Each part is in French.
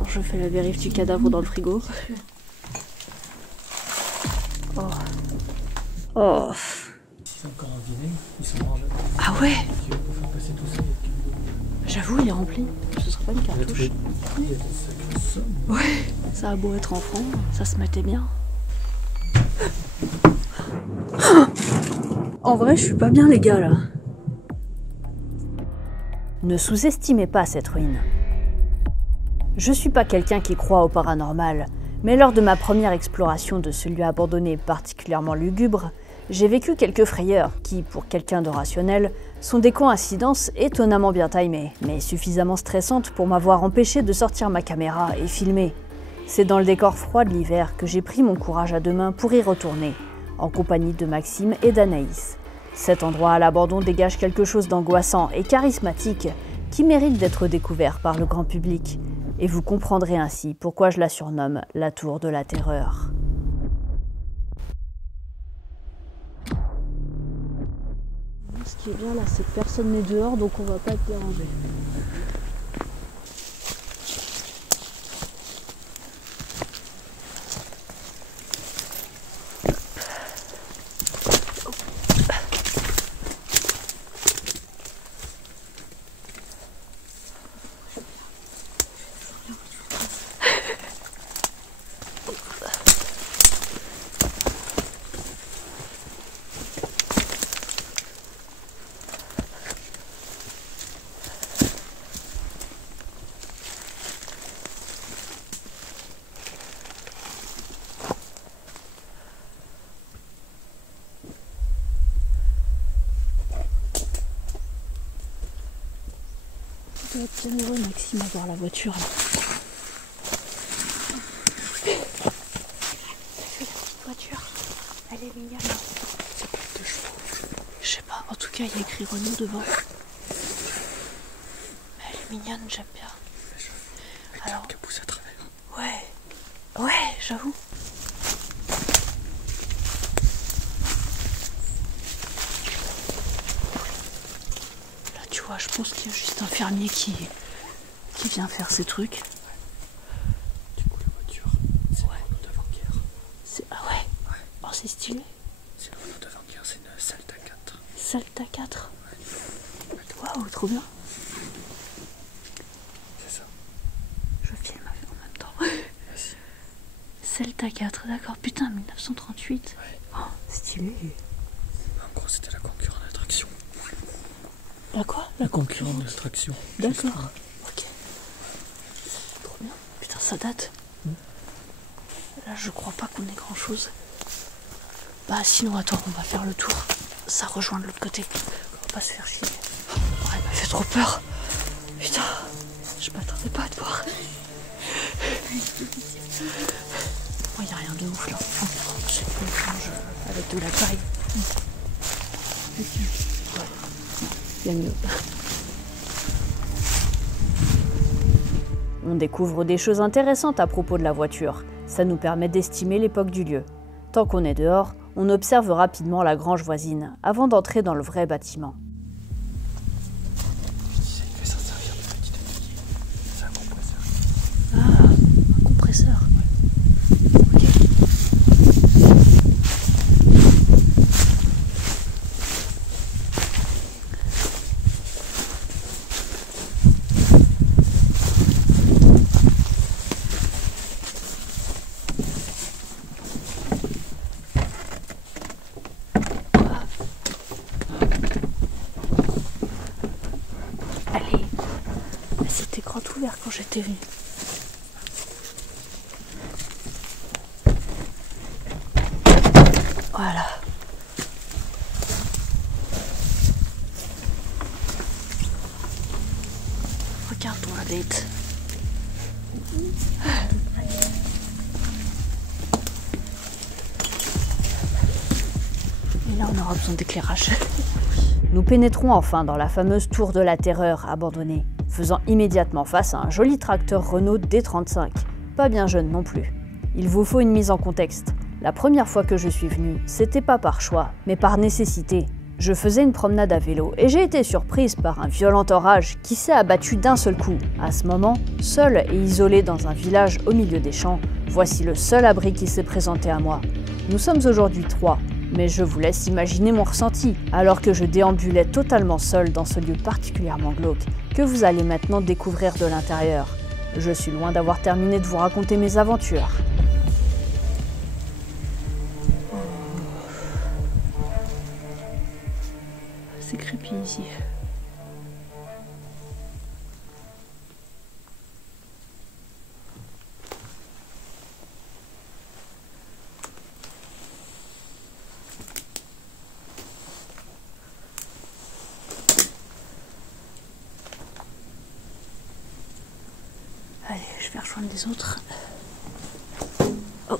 Attends, je fais la vérif du cadavre dans le frigo. Oh. Oh. C'est encore un vinaigre, ils sont rangeables. Ah ouais. Tu vas pour faire passer tout ça. J'avoue, il est rempli. Ce serait pas une cartouche. Il y a des sacrées sommes. Ouais. Ça a beau être enfant, ça se mettait bien. En vrai, je suis pas bien les gars là. Ne sous-estimez pas cette ruine. Je suis pas quelqu'un qui croit au paranormal, mais lors de ma première exploration de ce lieu abandonné particulièrement lugubre, j'ai vécu quelques frayeurs qui, pour quelqu'un de rationnel, sont des coïncidences étonnamment bien timées, mais suffisamment stressantes pour m'avoir empêché de sortir ma caméra et filmer. C'est dans le décor froid de l'hiver que j'ai pris mon courage à deux mains pour y retourner, en compagnie de Maxime et d'Anaïs. Cet endroit à l'abandon dégage quelque chose d'angoissant et charismatique qui mérite d'être découvert par le grand public. Et vous comprendrez ainsi pourquoi je la surnomme la Tour de la Terreur. Ce qui est bien là, c'est que personne n'est dehors, donc on va pas être dérangé. Tu dois être bien heureux, Maxime, à voir la voiture là. T'as vu la petite voiture? Elle est mignonne. C'est pas de chevaux. Je sais pas, en tout cas il y a écrit Renault devant. Mais elle est mignonne, j'aime bien. Avec Alors, une capousse à travers. Ouais, ouais, j'avoue. Là tu vois, je pense qu'il y a juste un fermier qui vient faire ses trucs. Du coup, la voiture, c'est une Renault d'avant-guerre. Ah ouais, oh c'est stylé. C'est une Renault d'avant-guerre, c'est une Salta 4. Salta 4. Waouh, trop bien. C'est ça. Je filme en même temps. Vas-y. Celta 4, d'accord. Putain, 1938. Ouais. Oh, stylé. En gros, c'était la concurrente d'attraction. La quoi? La concurrente d'attraction. D'accord. Ok. Trop bien. Putain, ça date. Là, je crois pas qu'on ait grand chose. Bah, sinon, attends, on va faire le tour. Ça rejoint de l'autre côté. On va pas se faire chier. Oh, elle m'a fait trop peur. Putain, je m'attendais pas à te voir. Bon, y a rien de ouf là. C'est une étrange avec de la paille. Ouais. Y a mieux. On découvre des choses intéressantes à propos de la voiture. Ça nous permet d'estimer l'époque du lieu. Tant qu'on est dehors, on observe rapidement la grange voisine, avant d'entrer dans le vrai bâtiment. Je disais que ça servir de petit atelier. C'est un compresseur. Ah, un compresseur. Ok. Allez, c'était grand ouvert quand j'étais venue. Voilà. Regarde-toi la bête. Et là, on aura besoin d'éclairage. Nous pénétrons enfin dans la fameuse Tour de la Terreur abandonnée, faisant immédiatement face à un joli tracteur Renault D35, pas bien jeune non plus. Il vous faut une mise en contexte. La première fois que je suis venue, c'était pas par choix, mais par nécessité. Je faisais une promenade à vélo et j'ai été surprise par un violent orage qui s'est abattu d'un seul coup. À ce moment, seule et isolée dans un village au milieu des champs, voici le seul abri qui s'est présenté à moi. Nous sommes aujourd'hui 3, mais je vous laisse imaginer mon ressenti alors que je déambulais totalement seule dans ce lieu particulièrement glauque que vous allez maintenant découvrir de l'intérieur. Je suis loin d'avoir terminé de vous raconter mes aventures. C'est creepy ici. Allez, je vais rejoindre les autres. Oh.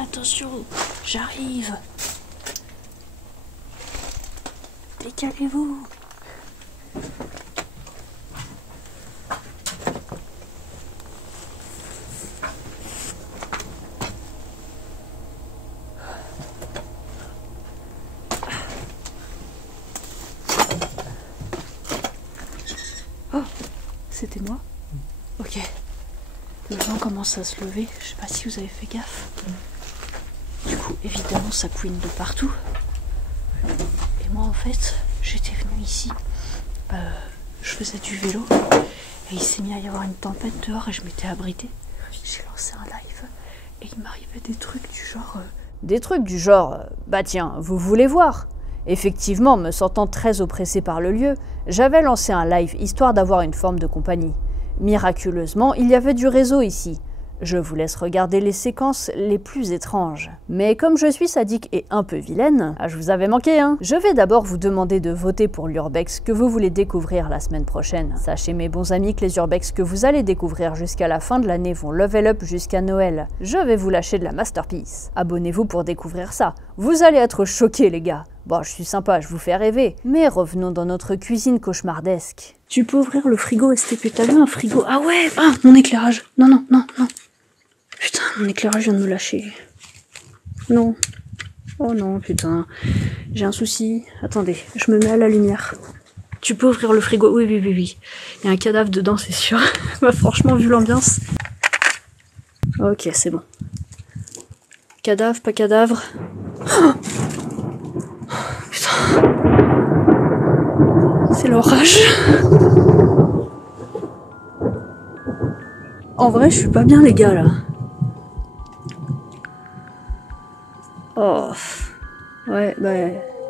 Attention, j'arrive. Décalez-vous. Oh, c'était moi? Ok. Le vent commence à se lever. Je sais pas si vous avez fait gaffe. Du coup, évidemment, ça couine de partout. Et moi, en fait, j'étais venue ici. Je faisais du vélo. Et il s'est mis à y avoir une tempête dehors et je m'étais abritée. J'ai lancé un live. Et il m'arrivait des trucs du genre... Des trucs du genre, bah tiens, vous voulez voir? Effectivement, me sentant très oppressée par le lieu, j'avais lancé un live histoire d'avoir une forme de compagnie. Miraculeusement, il y avait du réseau ici. Je vous laisse regarder les séquences les plus étranges. Mais comme je suis sadique et un peu vilaine, je vous avais manqué, hein. Je vais d'abord vous demander de voter pour l'urbex que vous voulez découvrir la semaine prochaine. Sachez mes bons amis que les urbex que vous allez découvrir jusqu'à la fin de l'année vont level up jusqu'à Noël. Je vais vous lâcher de la masterpiece. Abonnez-vous pour découvrir ça. Vous allez être choqués les gars. Bon, je suis sympa, je vous fais rêver. Mais revenons dans notre cuisine cauchemardesque. Tu peux ouvrir le frigo STP, t'as vu un frigo? Ah ouais! Ah, mon éclairage! Non, non, non, non. Putain, mon éclairage vient de me lâcher. Non. Oh non, putain. J'ai un souci. Attendez, je me mets à la lumière. Tu peux ouvrir le frigo? Oui, oui, oui, oui. Il y a un cadavre dedans, c'est sûr. Bah, franchement, vu l'ambiance. Ok, c'est bon. Cadavre, pas cadavre. Oh putain. C'est l'orage. En vrai, je suis pas bien, les gars, là. Oh. Ouais, bah,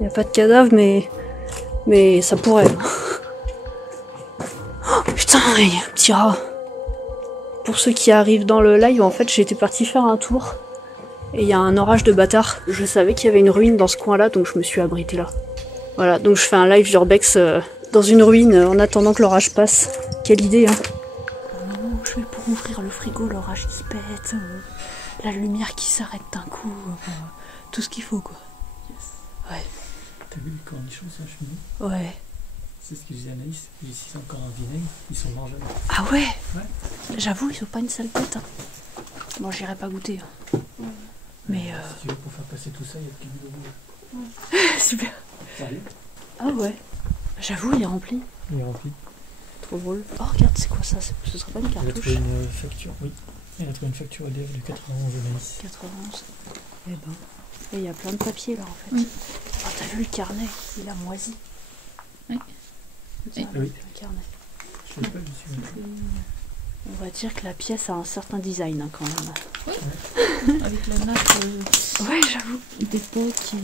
y a pas de cadavre, mais ça pourrait. Oh, putain, il y a un petit rat. Pour ceux qui arrivent dans le live, en fait, j'étais partie faire un tour. Et il y a un orage de bâtard. Je savais qu'il y avait une ruine dans ce coin-là, donc je me suis abritée là. Voilà, donc je fais un live urbex dans une ruine en attendant que l'orage passe. Quelle idée, hein. Oh, je vais pour ouvrir le frigo, l'orage qui pète, la lumière qui s'arrête d'un coup, tout ce qu'il faut, quoi. Yes. Ouais. T'as vu les cornichons sur la cheminée? Ouais. C'est ce que disait Anaïs. Ici, c'est encore un vinaigre. Ils sont mangeables. Ah ouais, Ouais. j'avoue, ils ont pas une sale tête. Hein. Bon, j'irai pas goûter. Hein. Mais Si tu veux, pour faire passer tout ça, il y a plus de rouge. super. Sérieux? Ah ouais. J'avoue, il est rempli. Il est rempli. Trop drôle. Oh, regarde, c'est quoi ça? Ce serait pas une Elle a cartouche? trouvé une facture, oui. Elle a trouvé une facture EDF de 91 Anaïs. 91. Eh ben. Et il y a plein de papiers là en fait. Oui. Oh, t'as vu le carnet? Il a moisi. Oui. Oui. Le carnet. Je sais pas, je suis d'accord. On va dire que la pièce a un certain design hein, quand même. Oui. Avec la nappe Ouais, j'avoue. d'époque et...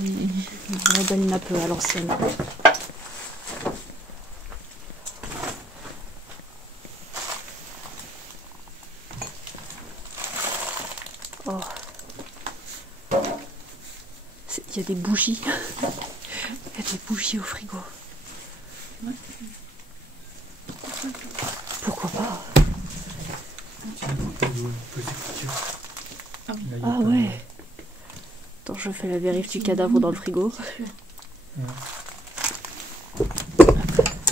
Une vraie belle nappe à l'ancienne. Oh. Il y a des bougies. Il y a des bougies au frigo. Ouais. Pourquoi pas? Ah oui. Là, il y a Ah pas- ouais. Attends, je fais la vérif du cadavre dans le frigo.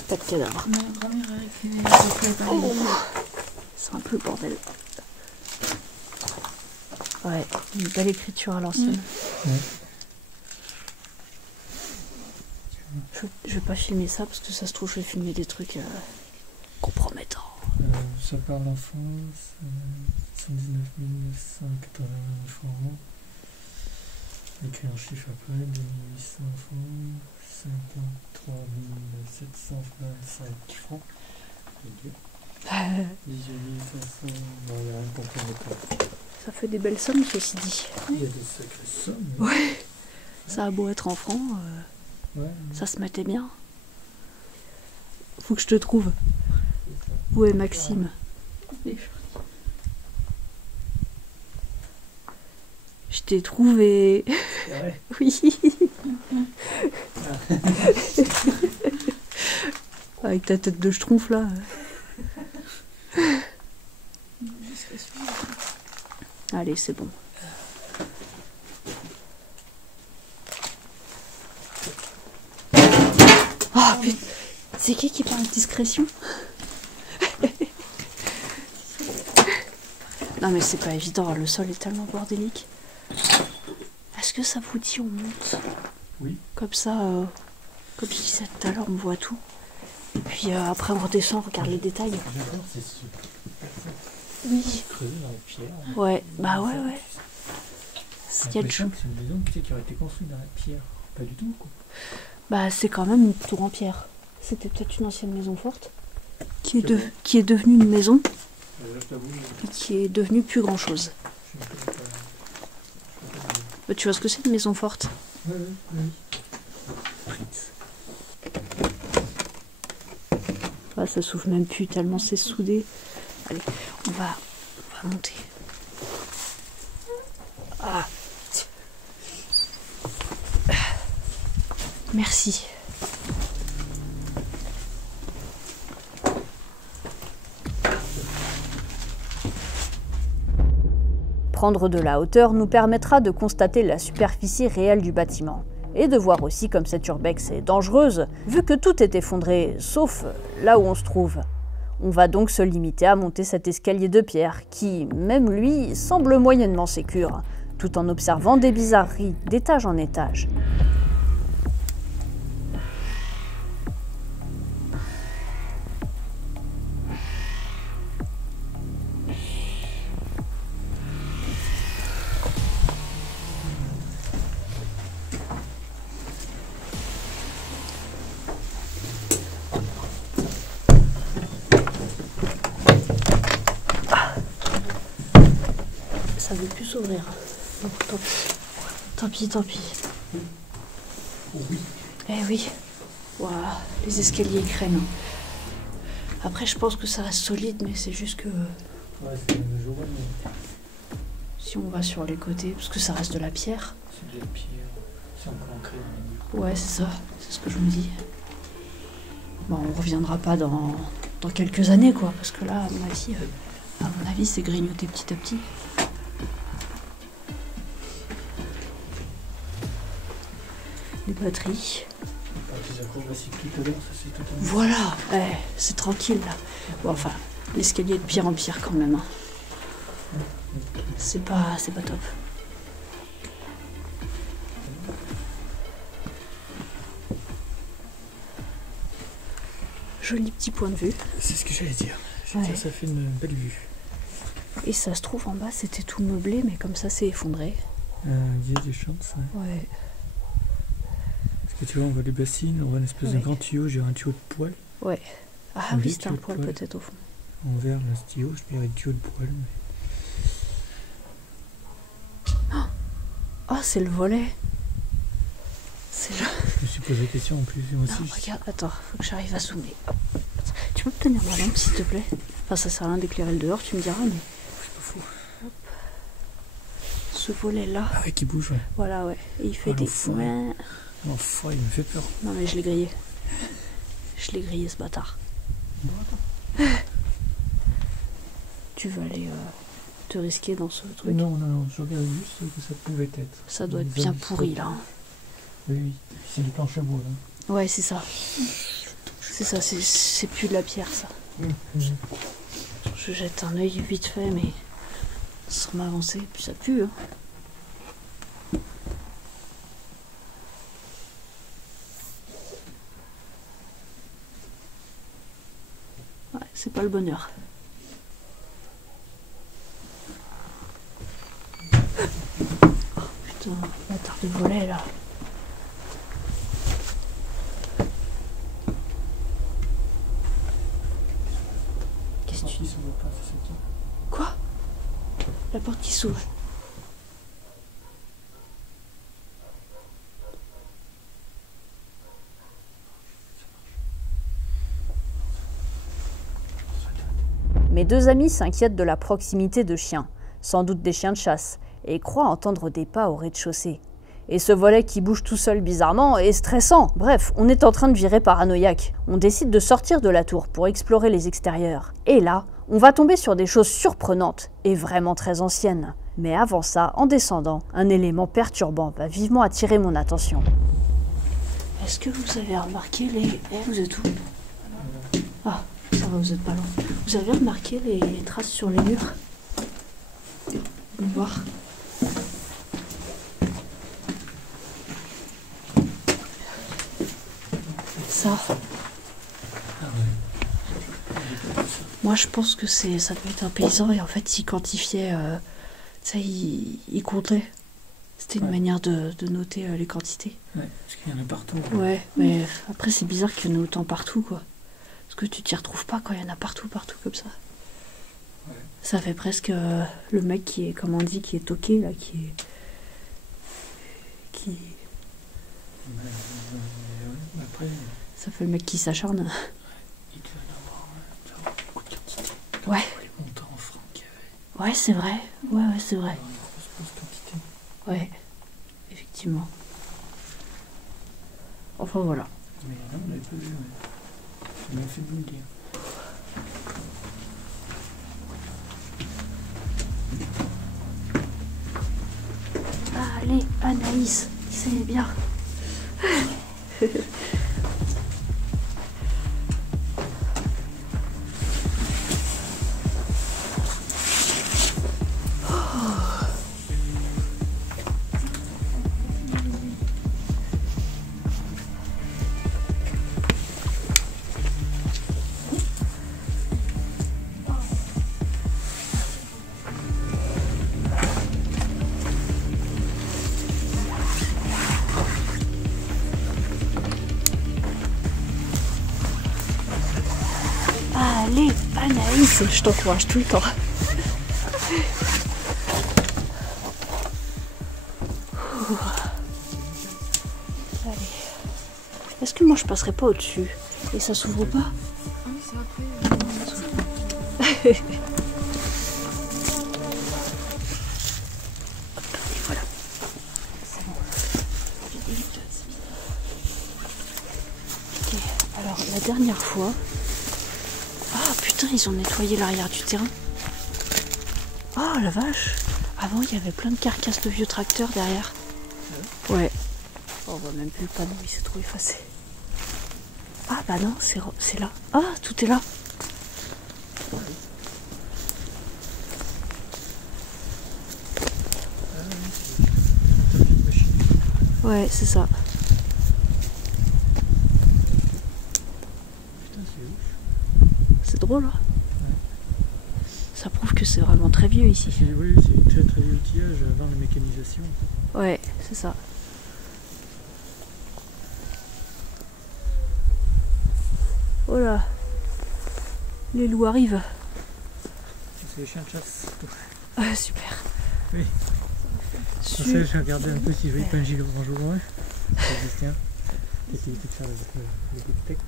Pas de cadavre. Ma grand-mère a récupéré Oh, c'est un peu le bordel. Ouais, une belle écriture à l'ancienne. Ouais. Je vais pas filmer ça parce que ça se trouve je vais filmer des trucs compromettants. Ça parle enfance, 119 989 francs. Écrit en chiffres après, 2800 francs, 53 725 francs. 18 500, non, il n'y a rien de compromettant. Ça fait des belles sommes ceci dit. Il y a des sacrées sommes. Ouais. Ça a beau être en francs, Ouais, ça se mettait bien. Faut que je te trouve. Où est Maxime? Je t'ai trouvé. ouais. Oui. Avec ta tête de schtroumpf là. Allez, c'est bon. Oh putain, c'est qui parle de discrétion? Non mais c'est pas évident, le sol est tellement bordélique. Est-ce que ça vous dit on monte? Oui. Comme ça, comme je disais tout à l'heure, on voit tout. Et puis après on redescend, on regarde les détails. J'adore, c'est super. Oui. Creusé dans les pierres. Ouais, bah ouais. Il y a le C'est une maison qui aurait été construite dans la pierre. Pas du tout, quoi. Bah c'est quand même une tour en pierre. C'était peut-être une ancienne maison forte qui est devenue une maison Je t'avoue, et qui est devenue plus grand chose. je ne connais pas. Bah, tu vois ce que c'est une maison forte? Oui, oui. Ah, ça souffle même plus tellement c'est soudé. Allez, on va monter. Ah. Merci. Prendre de la hauteur nous permettra de constater la superficie réelle du bâtiment et de voir aussi comme cette urbex est dangereuse, vu que tout est effondré, sauf là où on se trouve. On va donc se limiter à monter cet escalier de pierre qui, même lui, semble moyennement sécure, tout en observant des bizarreries d'étage en étage. Ça veut plus s'ouvrir. Bon, tant pis. Tant pis. Oui. Eh oui. Voilà, les escaliers crèment. Après, je pense que ça reste solide, mais c'est juste que Ouais, c'est le jour, mais si on va sur les côtés, parce que ça reste de la pierre. c'est de la pierre. C'est encore ancré dans les murs. Ouais, c'est ça. C'est ce que je me dis. Bon, on reviendra pas dans quelques années, quoi, parce que là, à mon avis, c'est grignoté petit à petit. Les batteries. Les acrobaties tout à l'heure, ça c'est totalement. Voilà, c'est tranquille là. Bon, enfin, l'escalier est de pire en pire quand même. Hein. C'est pas top. Joli petit point de vue. C'est ce que j'allais dire. Ouais. Ça fait une belle vue. Et ça se trouve en bas, c'était tout meublé, mais comme ça, c'est effondré. Il y a des chances, ouais. Ouais. Parce que tu vois, on voit les bassines, on voit une espèce de Ouais. grand tuyau, j'ai un tuyau de poêle. Ouais. Ah Un oui, vieux c'était un tuyau de poil poêle. peut-être au fond. En verre, le stylo, je dirais tuyau de poêle. Mais... Oh, c'est le volet. C'est là. Je me suis posé la question en plus, moi aussi. Non, regarde, attends, faut que j'arrive à zoomer. Hop. Tu peux me tenir la lampe s'il te plaît? Enfin, ça sert à rien d'éclairer le dehors, tu me diras, mais. C'est pas fou. Ce volet-là. Ah ouais, qui bouge, ouais. Voilà, ouais. Et il fait Ah, des. l'enfoiré. Ouais. L'enfoiré, il me fait peur. Non, mais je l'ai grillé. Je l'ai grillé, ce bâtard. Tu veux aller te risquer dans ce truc? Non, non, non, je regardais juste ce que ça pouvait être. Ça doit être Les bien hommes, pourri, ça- là. Oui, oui. C'est du planche à bois, là. Ouais, c'est ça. C'est ça, c'est plus de la pierre, ça. Je jette un œil vite fait, mais sans m'avancer, puis ça pue, hein. Ouais, c'est pas le bonheur. Oh putain, bâtard de volet là. Qu'est-ce que tu dis? s'ouvre pas, c'est ça qui... Quoi? La porte qui s'ouvre. Mes deux amis s'inquiètent de la proximité de chiens, sans doute des chiens de chasse, et croient entendre des pas au rez-de-chaussée. Et ce volet qui bouge tout seul bizarrement est stressant. Bref, on est en train de virer paranoïaque. On décide de sortir de la tour pour explorer les extérieurs. Et là, on va tomber sur des choses surprenantes et vraiment très anciennes. Mais avant ça, en descendant, un élément perturbant va vivement attirer mon attention. Est-ce que vous avez remarqué les... Eh, vous êtes où? Ah, ça va, vous êtes pas loin. Vous avez remarqué les traces sur les murs? On va voir. Ça. Moi, je pense que ça devait être un paysan et en fait, il quantifiait... tu sais, il comptait. C'était une manière de noter les quantités. Ouais, parce qu'il y en a partout. Ouais, mais après c'est bizarre qu'il y en ait autant partout, quoi. Parce que tu t'y retrouves pas quand il y en a partout comme ça. Ouais. Ça fait presque le mec qui est, comme on dit, qui est toqué, là, qui... Après, Ça fait le mec qui s'acharne. il devait y avoir beaucoup de quantité. Ouais. Les montants en francs qu'il y avait. Ouais, c'est vrai. Ouais, c'est vrai. Une grosse quantité. Ouais, effectivement. Enfin, voilà. Mais non, on l'avait pas vu, ouais. Ça m'a fait de nous le dire. Allez, Anaïs, c'est bien. Allez, Anaïs, je t'encourage tout le temps. Allez. Est-ce que moi je passerai pas au-dessus? Et ça s'ouvre pas? Ah oui, c'est après. Hop, et voilà. C'est bon. Ok, alors la dernière fois... Ah putain, ils ont nettoyé l'arrière du terrain. Oh la vache. Avant, il y avait plein de carcasses de vieux tracteurs derrière. Ouais. Oh, on voit même plus le panneau, il s'est trop effacé. Ah bah non, c'est là. Ah, tout est là. Ouais, c'est ça. Putain, c'est ouf. C'est drôle, hein. Ça prouve que c'est vraiment très vieux ici. Oui, c'est très très vieux outillage avant la mécanisation. Ouais, c'est ça. Oh là. Les loups arrivent. C'est les chiens de chasse. Ah, super. Oui. Je vais regarder un peu si je voyais pas un gilet orange ou ouais. Tiens. Peut-être qu'il était de faire le bibliothèque.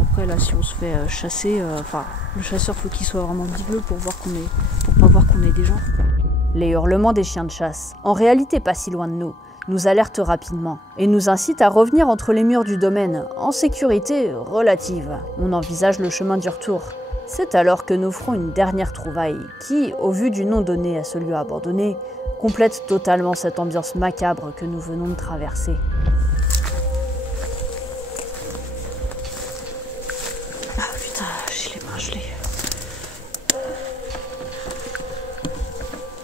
Après là si on se fait chasser, enfin le chasseur faut qu'il soit vraiment vigleux pour voir pour pas voir qu'on est des gens. Les hurlements des chiens de chasse, en réalité pas si loin de nous alertent rapidement et nous incitent à revenir entre les murs du domaine, en sécurité relative. On envisage le chemin du retour. C'est alors que nous ferons une dernière trouvaille qui, au vu du nom donné à ce lieu abandonné, complète totalement cette ambiance macabre que nous venons de traverser. Ah putain, j'ai les mains gelées.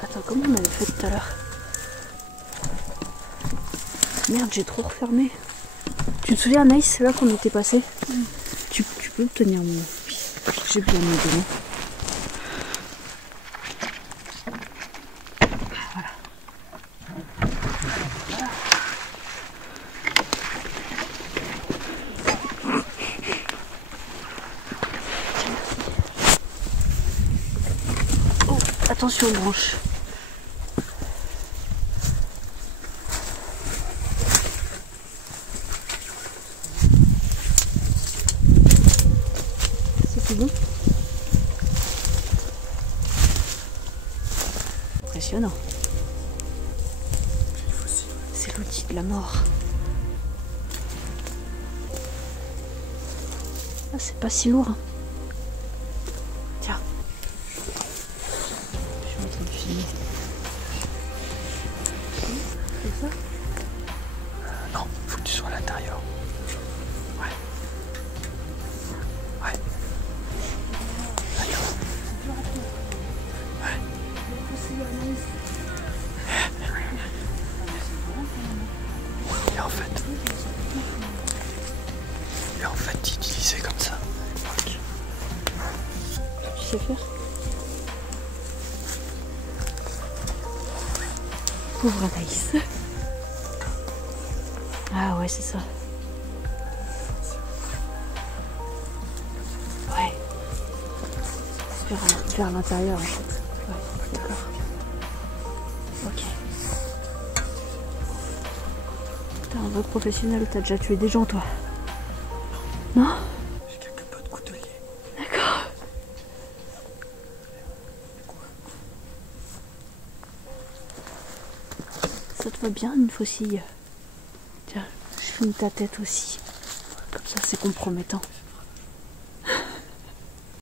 Attends, comment on avait fait tout à l'heure? Merde, j'ai trop refermé. Tu te souviens, Anaïs, c'est là qu'on était passé? Tu peux tenir mon... J'ai bien mis dedans. Voilà. Oh, attention aux branches. C'est bon. Impressionnant. C'est l'outil de la mort. Ah, c'est pas si lourd. Tiens. Je suis en train de filmer. C'est ça? Non, faut que tu sois à l'intérieur. Ouais. Ouais. D'accord. Ouais. Et en fait, utiliser comme ça. Okay. Tu sais faire? Pauvre Anaïs. Ah ouais, c'est ça. Ouais. Vers l'intérieur en fait. Ouais, d'accord. Ok. T'es un vrai professionnel, t'as déjà tué des gens toi? Non? J'ai quelques potes couteliers. D'accord. Ça te va bien une faucille? Tiens, je filme ta tête aussi. Comme ça c'est compromettant.